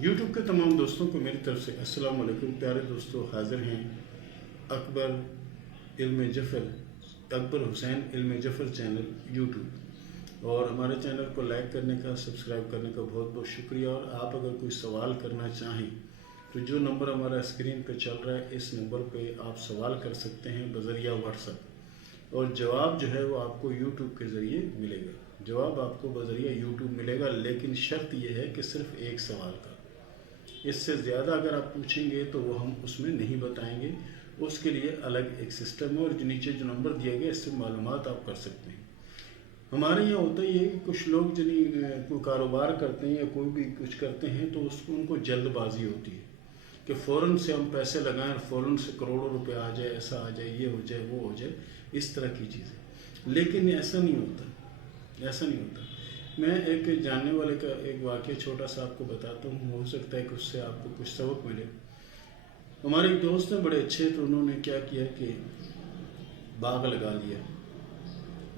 YouTube के तमाम दोस्तों को मेरी तरफ से अस्सलाम वालेकुम। प्यारे दोस्तों, हाजिर हैं अकबर हुसैन इल्म जफ़र चैनल यूट्यूब। और हमारे चैनल को लाइक करने का, सब्सक्राइब करने का बहुत बहुत शुक्रिया। और आप अगर कोई सवाल करना चाहें तो जो नंबर हमारा स्क्रीन पे चल रहा है, इस नंबर पे आप सवाल कर सकते हैं बज़रिया व्हाट्सएप। और जवाब जो है वो आपको यूट्यूब के ज़रिए मिलेगा। जवाब आपको बज़रिया यूट्यूब मिलेगा, लेकिन शर्त यह है कि सिर्फ एक सवाल का। इससे ज़्यादा अगर आप पूछेंगे तो वो हम उसमें नहीं बताएंगे। उसके लिए अलग एक सिस्टम है, और जो नीचे जो नंबर दिया गया इससे मालूमात आप कर सकते हैं। हमारे यहाँ होता ही है कि कुछ लोग जिन्हें कोई कारोबार करते हैं या कोई भी कुछ करते हैं तो उसको उनको जल्दबाजी होती है कि फ़ौरन से हम पैसे लगाएं, फ़ौरन से करोड़ों रुपए आ जाए, ऐसा आ जाए, ये हो जाए, वो हो जाए, इस तरह की चीज़ें। लेकिन ऐसा नहीं होता, ऐसा नहीं होता। मैं एक जानने वाले का एक वाक़या छोटा सा आपको बताता हूँ, हो सकता है कि उससे आपको कुछ सबक मिले। हमारे एक दोस्त हैं बड़े अच्छे, तो उन्होंने क्या किया कि बाग लगा लिया,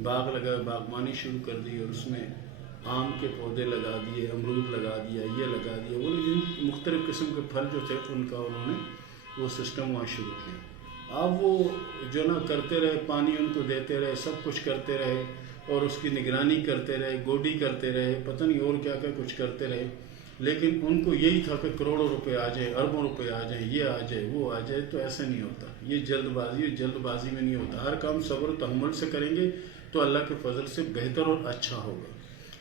बागबानी शुरू कर दी, और उसमें आम के पौधे लगा दिए, अमरूद लगा दिया, ये लगा दिया, वो जिन मुख्तलिफ़ किस्म के फल जो थे उनका उन्होंने वो सिस्टम वहाँ शुरू किया। अब वो जो ना करते रहे, पानी उनको देते रहे, सब कुछ करते रहे, और उसकी निगरानी करते रहे, गोडी करते रहे, पता नहीं और क्या क्या कुछ करते रहे। लेकिन उनको यही था कि करोड़ों रुपए आ जाए, अरबों रुपए आ जाए, ये आ जाए, वो आ जाए। तो ऐसा नहीं होता, ये जल्दबाजी में नहीं होता। हर काम सब्र तहम्मुल से करेंगे तो अल्लाह के फजल से बेहतर और अच्छा होगा।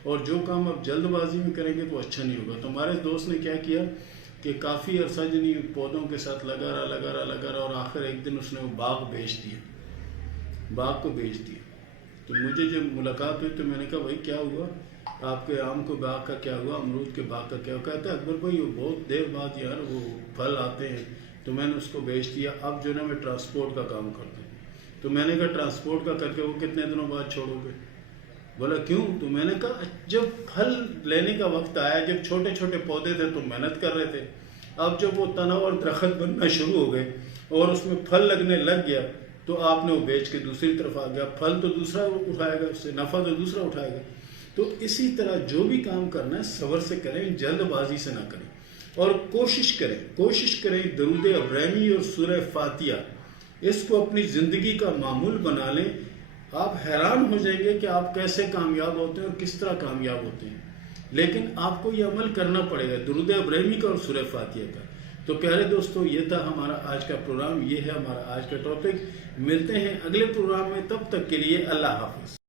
और जो काम आप जल्दबाजी में करेंगे तो अच्छा नहीं होगा। तो हमारे दोस्त ने क्या किया कि काफ़ी अरसा जिन्हीं पौधों के साथ लगा रहा, और आखिर एक दिन उसने वो बाग बेच दिया, बाग को बेच दिया। तो मुझे जब मुलाकात हुई तो मैंने कहा, भाई क्या हुआ, आपके आम के बाग का क्या हुआ, अमरूद के बाग का क्या हुआ? कहता है, अकबर भाई वो बहुत देर बाद यार वो फल आते हैं, तो मैंने उसको बेच दिया। अब जो ना मैं ट्रांसपोर्ट का काम करता हूँ। तो मैंने कहा, ट्रांसपोर्ट का करके वो कितने दिनों बाद छोड़ोगे? बोला क्यों? तो मैंने कहा, जब फल लेने का वक्त आया, जब छोटे छोटे पौधे थे तो मेहनत कर रहे थे, अब जब वो तना और दरख्त बनना शुरू हो गए और उसमें फल लगने लग गया, तो आपने वो बेच के दूसरी तरफ आ गया। फल तो दूसरा उठाएगा, उससे नफ़ा तो दूसरा उठाएगा। तो इसी तरह जो भी काम करना है सब्र से करें, जल्दबाजी से ना करें, और कोशिश करें दरूद इब्राहिमी और सूरह फातिहा इसको अपनी ज़िंदगी का मामूल बना लें। आप हैरान हो जाएंगे कि आप कैसे कामयाब होते हैं और किस तरह कामयाब होते हैं। लेकिन आपको ये अमल करना पड़ेगा, दरूद इब्राहिमी का और सूरह फातिहा का। तो प्यारे दोस्तों, ये था हमारा आज का प्रोग्राम, ये है हमारा आज का टॉपिक। मिलते हैं अगले प्रोग्राम में, तब तक के लिए अल्लाह हाफ़िज़।